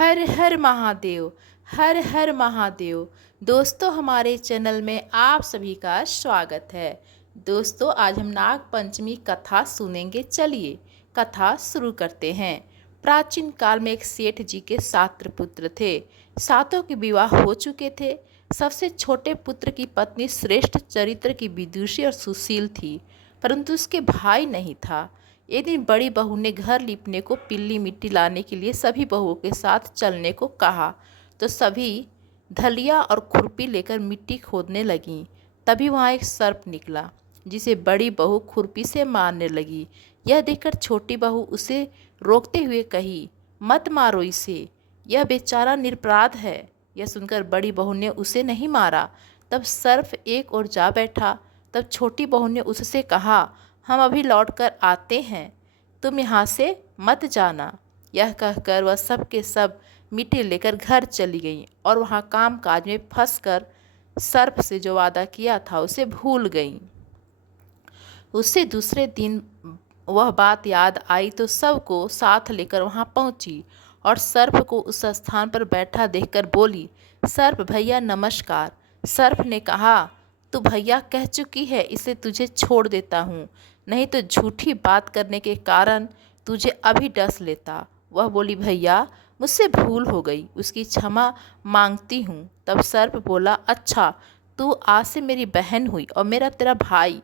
हर हर महादेव। हर हर महादेव। दोस्तों, हमारे चैनल में आप सभी का स्वागत है। दोस्तों, आज हम नाग पंचमी कथा सुनेंगे। चलिए कथा शुरू करते हैं। प्राचीन काल में एक सेठ जी के 7 पुत्र थे। सातों के विवाह हो चुके थे। सबसे छोटे पुत्र की पत्नी श्रेष्ठ चरित्र की विदुषी और सुशील थी, परंतु उसके भाई नहीं था। एक दिन बड़ी बहू ने घर लीपने को पीली मिट्टी लाने के लिए सभी बहुओं के साथ चलने को कहा, तो सभी धलिया और खुरपी लेकर मिट्टी खोदने लगीं। तभी वहाँ एक सर्प निकला, जिसे बड़ी बहू खुरपी से मारने लगी। यह देखकर छोटी बहू उसे रोकते हुए कही, मत मारो इसे, यह बेचारा निरपराध है। यह सुनकर बड़ी बहू ने उसे नहीं मारा। तब सर्प एक ओर जा बैठा। तब छोटी बहू ने उससे कहा, हम अभी लौट कर आते हैं, तुम यहाँ से मत जाना। यह कहकर वह सब के सब मिट्टी लेकर घर चली गईं और वहाँ काम काज में फंसकर सर्प से जो वादा किया था उसे भूल गईं। उससे दूसरे दिन वह बात याद आई तो सबको साथ लेकर वहाँ पहुँची और सर्प को उस स्थान पर बैठा देखकर बोली, सर्प भैया नमस्कार। सर्प ने कहा, तू भैया कह चुकी है, इसे तुझे छोड़ देता हूँ, नहीं तो झूठी बात करने के कारण तुझे अभी डस लेता। वह बोली, भैया मुझसे भूल हो गई, उसकी क्षमा मांगती हूँ। तब सर्प बोला, अच्छा, तू आज से मेरी बहन हुई और मेरा तेरा भाई,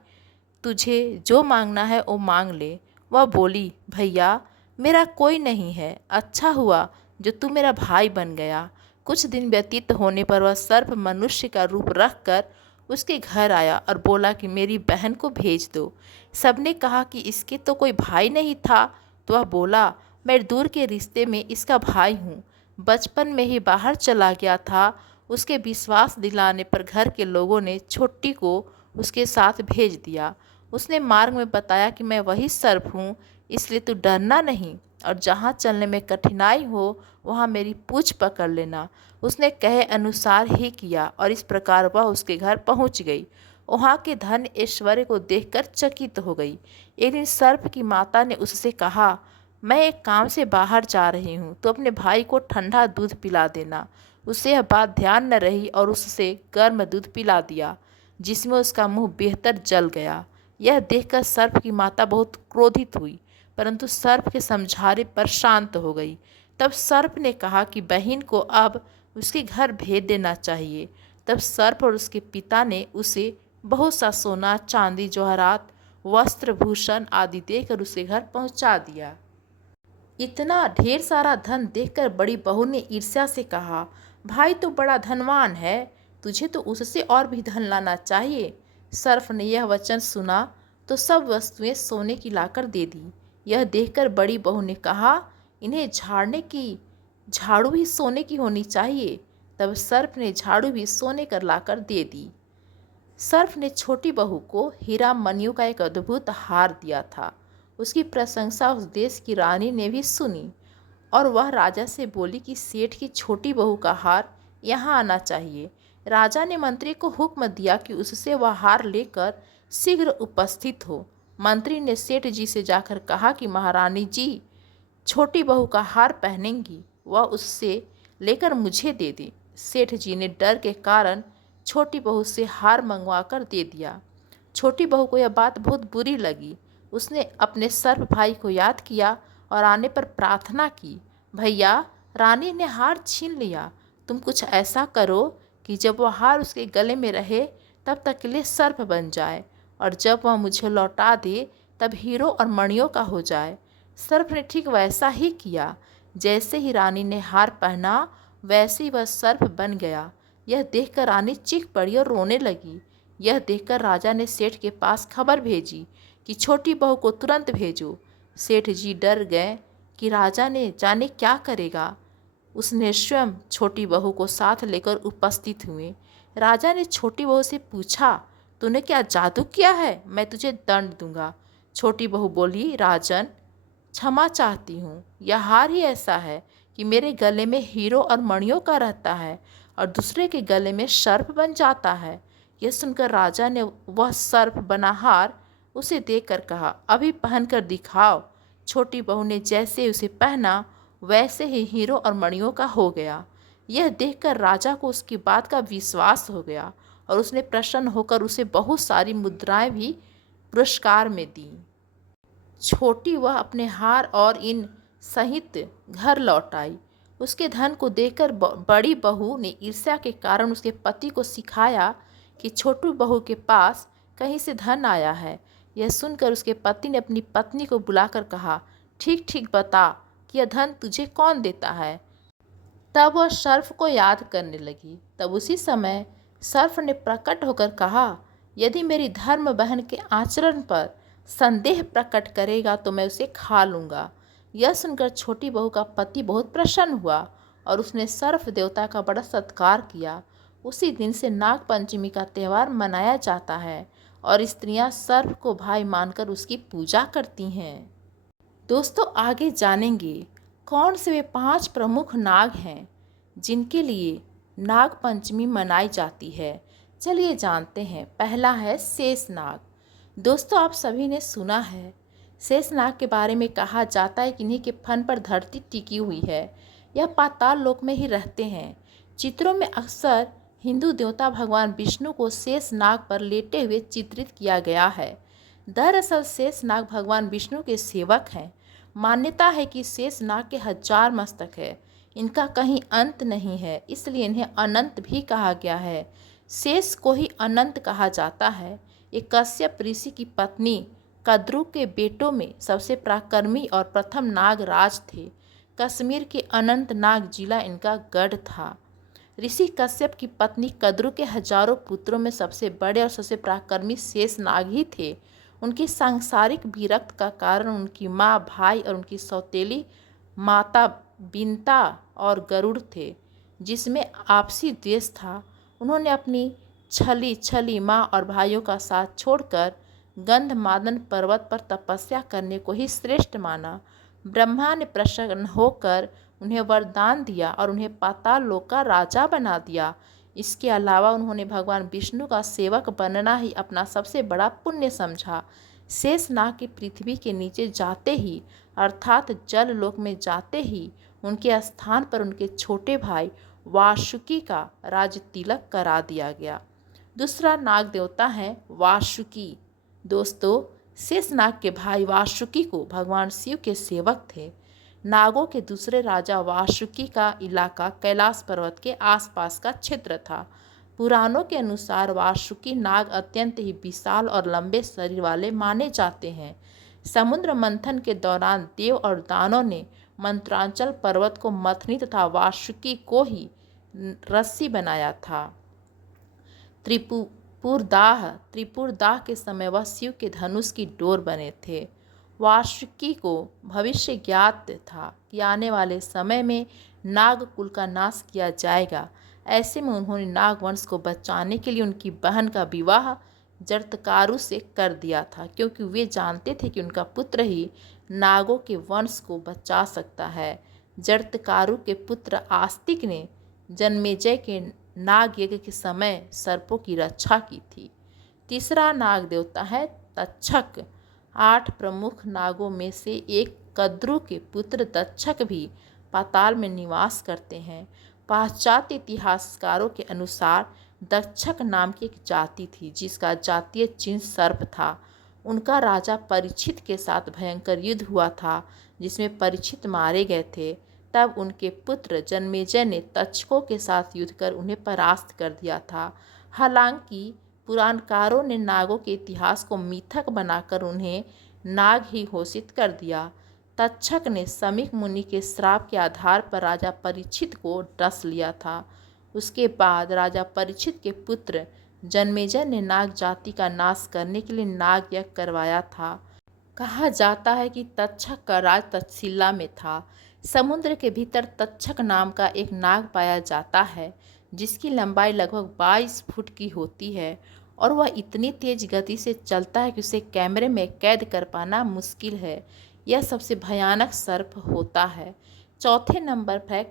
तुझे जो मांगना है वो मांग ले। वह बोली, भैया मेरा कोई नहीं है, अच्छा हुआ जो तू मेरा भाई बन गया। कुछ दिन व्यतीत होने पर वह सर्प मनुष्य का रूप रखकर उसके घर आया और बोला कि मेरी बहन को भेज दो। सबने कहा कि इसके तो कोई भाई नहीं था, तो वह बोला, मैं दूर के रिश्ते में इसका भाई हूँ, बचपन में ही बाहर चला गया था। उसके विश्वास दिलाने पर घर के लोगों ने छोटी को उसके साथ भेज दिया। उसने मार्ग में बताया कि मैं वही सर्प हूँ, इसलिए तू डरना नहीं और जहाँ चलने में कठिनाई हो वहाँ मेरी पूँछ पकड़ लेना। उसने कहे अनुसार ही किया और इस प्रकार वह उसके घर पहुँच गई। वहाँ के धन ऐश्वर्य को देखकर चकित हो गई। एक दिन सर्प की माता ने उससे कहा, मैं एक काम से बाहर जा रही हूँ, तो अपने भाई को ठंडा दूध पिला देना। उसे यह बात ध्यान न रही और उससे गर्म दूध पिला दिया, जिसमें उसका मुंह बेहतर जल गया। यह देखकर सर्प की माता बहुत क्रोधित हुई, परंतु सर्प के समझाने पर शांत हो गई। तब सर्प ने कहा कि बहन को अब उसके घर भेज देना चाहिए। तब सर्प और उसके पिता ने उसे बहुत सा सोना, चांदी, जवाहरात, वस्त्र, भूषण आदि देकर उसे घर पहुंचा दिया। इतना ढेर सारा धन देखकर बड़ी बहू ने ईर्ष्या से कहा, भाई तो बड़ा धनवान है, तुझे तो उससे और भी धन लाना चाहिए। सर्प ने यह वचन सुना तो सब वस्तुएं सोने की लाकर दे दी। यह देखकर बड़ी बहू ने कहा, इन्हें झाड़ने की झाड़ू भी सोने की होनी चाहिए। तब सर्प ने झाड़ू भी सोने कर लाकर दे दी। सर्प ने छोटी बहू को हीरा मनियों का एक अद्भुत हार दिया था। उसकी प्रशंसा उस देश की रानी ने भी सुनी और वह राजा से बोली कि सेठ की छोटी बहू का हार यहाँ आना चाहिए। राजा ने मंत्री को हुक्म दिया कि उससे वह हार लेकर शीघ्र उपस्थित हो। मंत्री ने सेठ जी से जाकर कहा कि महारानी जी छोटी बहू का हार पहनेंगी, वह उससे लेकर मुझे दे दी। सेठ जी ने डर के कारण छोटी बहू से हार मंगवा कर दे दिया। छोटी बहू को यह बात बहुत बुरी लगी। उसने अपने सर्प भाई को याद किया और आने पर प्रार्थना की, भैया रानी ने हार छीन लिया, तुम कुछ ऐसा करो कि जब वह हार उसके गले में रहे तब तक के लिए सर्प बन जाए, और जब वह मुझे लौटा दे तब हीरो और मणियों का हो जाए। सर्प ने ठीक वैसा ही किया। जैसे ही रानी ने हार पहना वैसे ही वह सर्प बन गया। यह देखकर रानी चीख पड़ी और रोने लगी। यह देखकर राजा ने सेठ के पास खबर भेजी कि छोटी बहू को तुरंत भेजो। सेठ जी डर गए कि राजा ने जाने क्या करेगा। उसने स्वयं छोटी बहू को साथ लेकर उपस्थित हुए। राजा ने छोटी बहू से पूछा, तूने क्या जादू किया है, मैं तुझे दंड दूंगा। छोटी बहू बोली, राजन क्षमा चाहती हूँ, यह हार ही ऐसा है कि मेरे गले में हीरो और मणियों का रहता है और दूसरे के गले में सर्प बन जाता है। यह सुनकर राजा ने वह सर्प बना हार उसे देकर कहा, अभी पहनकर दिखाओ। छोटी बहू ने जैसे उसे पहना वैसे ही हीरो और मणियों का हो गया। यह देखकर राजा को उसकी बात का विश्वास हो गया और उसने प्रसन्न होकर उसे बहुत सारी मुद्राएं भी पुरस्कार में दी। छोटी वह अपने हार और इन सहित घर लौट आई। उसके धन को देखकर बड़ी बहू ने ईर्ष्या के कारण उसके पति को सिखाया कि छोटू बहू के पास कहीं से धन आया है। यह सुनकर उसके पति ने अपनी पत्नी को बुलाकर कहा, ठीक ठीक बता कि यह धन तुझे कौन देता है। तब वह सर्प को याद करने लगी। तब उसी समय सर्प ने प्रकट होकर कहा, यदि मेरी धर्म बहन के आचरण पर संदेह प्रकट करेगा तो मैं उसे खा लूँगा। यह सुनकर छोटी बहू का पति बहुत प्रसन्न हुआ और उसने सर्प देवता का बड़ा सत्कार किया। उसी दिन से नाग पंचमी का त्यौहार मनाया जाता है और स्त्रियां सर्प को भाई मानकर उसकी पूजा करती हैं। दोस्तों, आगे जानेंगे कौन से वे 5 प्रमुख नाग हैं जिनके लिए नाग पंचमी मनाई जाती है। चलिए जानते हैं। पहला है शेषनाग। दोस्तों, आप सभी ने सुना है शेषनाग के बारे में। कहा जाता है कि इन्हीं के फन पर धरती टिकी हुई है। यह पाताल लोक में ही रहते हैं। चित्रों में अक्सर हिंदू देवता भगवान विष्णु को शेषनाग पर लेटे हुए चित्रित किया गया है। दरअसल शेषनाग भगवान विष्णु के सेवक हैं। मान्यता है कि शेषनाग के 1000 मस्तक है। इनका कहीं अंत नहीं है, इसलिए इन्हें अनंत भी कहा गया है। शेष को ही अनंत कहा जाता है। ये कश्यप ऋषि की पत्नी कद्रु के बेटों में सबसे पराक्रमी और प्रथम नागराज थे। कश्मीर के अनंतनाग जिला इनका गढ़ था। ऋषि कश्यप की पत्नी कद्रु के हजारों पुत्रों में सबसे बड़े और सबसे पराक्रमी शेषनाग ही थे। उनकी सांसारिक विरक्त का कारण उनकी माँ, भाई और उनकी सौतेली माता बिनता और गरुड़ थे, जिसमें आपसी द्वेष था। उन्होंने अपनी छली माँ और भाइयों का साथ छोड़कर गंधमादन पर्वत पर तपस्या करने को ही श्रेष्ठ माना। ब्रह्मा ने प्रसन्न होकर उन्हें वरदान दिया और उन्हें पाताल लोक का राजा बना दिया। इसके अलावा उन्होंने भगवान विष्णु का सेवक बनना ही अपना सबसे बड़ा पुण्य समझा। शेषनाग की पृथ्वी के नीचे जाते ही अर्थात जल लोक में जाते ही उनके स्थान पर उनके छोटे भाई वासुकी का राज तिलक करा दिया गया। दूसरा नाग देवता है वासुकी। दोस्तों, शेषनाग के भाई वासुकी को भगवान शिव के सेवक थे। नागों के दूसरे राजा वासुकी का इलाका कैलाश पर्वत के आसपास का क्षेत्र था। पुराणों के अनुसार वासुकी नाग अत्यंत ही विशाल और लंबे शरीर वाले माने जाते हैं। समुद्र मंथन के दौरान देव और दानों ने मंत्रांचल पर्वत को मथनी तथा वासुकी को ही रस्सी बनाया था। त्रिपुरदाह के समय वह शिव के धनुष की डोर बने थे। वासुकी को भविष्य ज्ञात था कि आने वाले समय में नाग कुल का नाश किया जाएगा। ऐसे में उन्होंने नाग वंश को बचाने के लिए उनकी बहन का विवाह जरत्कारु से कर दिया था, क्योंकि वे जानते थे कि उनका पुत्र ही नागों के वंश को बचा सकता है। जरत्कारु के पुत्र आस्तिक ने जन्मेजय के नाग यज्ञ के समय सर्पों की रक्षा की थी। तीसरा नाग देवता है तक्षक। 8 प्रमुख नागों में से एक कद्रु के पुत्र तक्षक भी पाताल में निवास करते हैं। पाश्चात्य इतिहासकारों के अनुसार दक्षक नाम की एक जाति थी जिसका जातीय चिन्ह सर्प था। उनका राजा परीक्षित के साथ भयंकर युद्ध हुआ था जिसमें परीक्षित मारे गए थे। तब उनके पुत्र जन्मेजय ने तक्षकों के साथ युद्ध कर उन्हें परास्त कर दिया था। हालांकि पुराणकारों ने नागों के इतिहास को मिथक बनाकर उन्हें नाग ही घोषित कर दिया। तक्षक ने समीक मुनि के श्राप के आधार पर राजा परीक्षित को डस लिया था। उसके बाद राजा परीक्षित के पुत्र जन्मेजय ने नाग जाति का नाश करने के लिए नाग यज्ञ करवाया था। कहा जाता है कि तक्षक का राज तक्षशिला में था। समुद्र के भीतर तक्षक नाम का एक नाग पाया जाता है जिसकी लंबाई लगभग 22 फुट की होती है और वह इतनी तेज गति से चलता है कि उसे कैमरे में कैद कर पाना मुश्किल है। यह सबसे भयानक सर्प होता है। चौथे नंबर पर है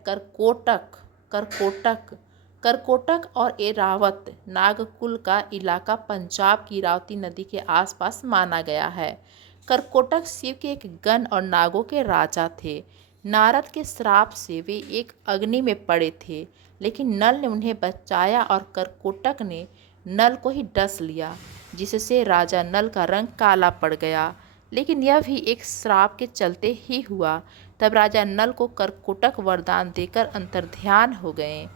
करकोटक और एरावत नागकुल का इलाका पंजाब की इरावती नदी के आसपास माना गया है। करकोटक शिव के एक गण और नागों के राजा थे। नारद के श्राप से वे एक अग्नि में पड़े थे, लेकिन नल ने उन्हें बचाया और करकोटक ने नल को ही डस लिया, जिससे राजा नल का रंग काला पड़ गया। लेकिन यह भी एक श्राप के चलते ही हुआ। तब राजा नल को करकोटक वरदान देकर अंतर्ध्यान हो गए।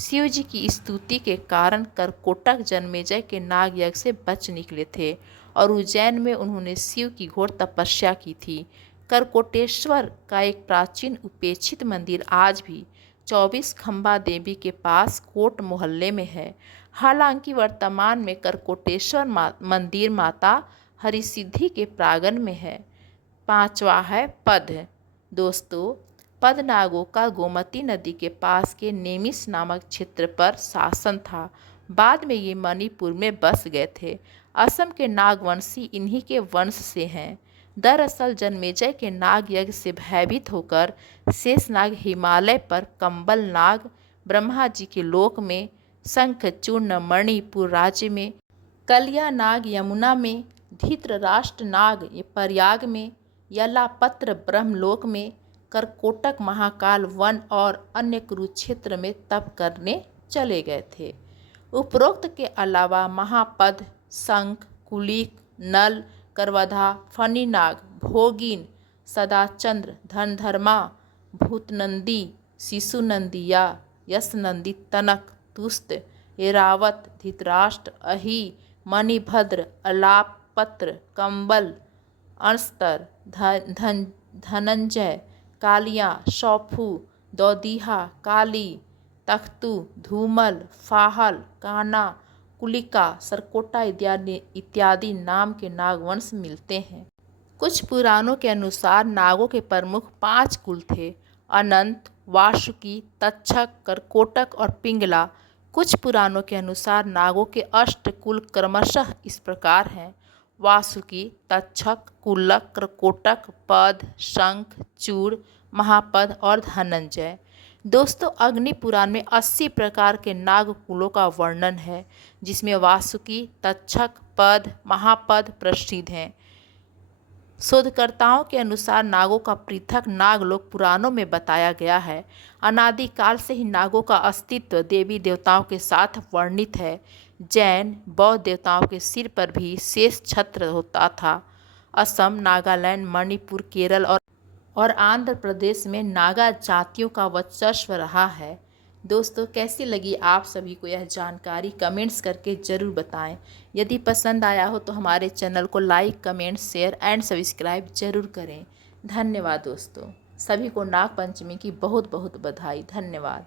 शिव जी की स्तुति के कारण करकोटक जन्मेजय के नाग यज्ञ से बच निकले थे और उज्जैन में उन्होंने शिव की घोर तपस्या की थी। करकोटेश्वर का एक प्राचीन उपेक्षित मंदिर आज भी 24 खंबा देवी के पास कोट मोहल्ले में है। हालांकि वर्तमान में करकोटेश्वर मंदिर माता हरिसिद्धि के प्रांगण में है। 5वां है पद। दोस्तों, पद नागों का गोमती नदी के पास के नेमिस नामक क्षेत्र पर शासन था। बाद में ये मणिपुर में बस गए थे। असम के नागवंशी इन्हीं के वंश से हैं। दरअसल जन्मेजय के नाग यज्ञ से भयभीत होकर शेषनाग हिमालय पर कंबल नाग ब्रह्मा जी के लोक में, शंखचूर्ण मणिपुर राज्य में, कलिया नाग यमुना में, धृतराष्ट्र नाग प्रयाग में, यलापत्र ब्रह्मलोक में, करकोटक महाकाल वन और अन्य कुरुक्षेत्र में तप करने चले गए थे। उपरोक्त के अलावा महापद, शंख, कुलिक, नल, करवधा, फणिनाग, भोगिन, सदाचंद्र, धनधर्मा, भूतनंदी, शिशुनंदिया, यशनंदी, तनक, तुस्त, एरावत, धृतराष्ट्र, अहि, मणिभद्र, अलापत्र, कंबल, अंस्तर, धनंजय, कालिया, शौफू, दौदीहा, काली, तख्तू, धूमल, फाहल, काना, कुलिका, सरकोटा इत्यादि नाम के नागवंश मिलते हैं। कुछ पुराणों के अनुसार नागों के प्रमुख 5 कुल थे: अनंत, वासुकी, तक्षक, करकोटक और पिंगला। कुछ पुराणों के अनुसार नागों के 8 कुल क्रमशः इस प्रकार हैं: वासुकी, तक्षक, कुल्लक, करकोटक, पद, शंख, चूड़, महापद और धनंजय। दोस्तों, अग्नि पुराण में 80 प्रकार के नाग कुलों का वर्णन है, जिसमें वासुकी, तक्षक, पद, महापद प्रसिद्ध हैं। शोधकर्ताओं के अनुसार नागों का पृथक नागलोक पुराणों में बताया गया है। अनादिकाल से ही नागों का अस्तित्व देवी देवताओं के साथ वर्णित है। जैन बौद्ध देवताओं के सिर पर भी शेष छत्र होता था। असम, नागालैंड, मणिपुर, केरल और आंध्र प्रदेश में नागा जातियों का वर्चस्व रहा है। दोस्तों, कैसी लगी आप सभी को यह जानकारी कमेंट्स करके ज़रूर बताएं। यदि पसंद आया हो तो हमारे चैनल को like, comment, share and subscribe जरूर करें। धन्यवाद दोस्तों। सभी को नाग पंचमी की बहुत बहुत बधाई। धन्यवाद।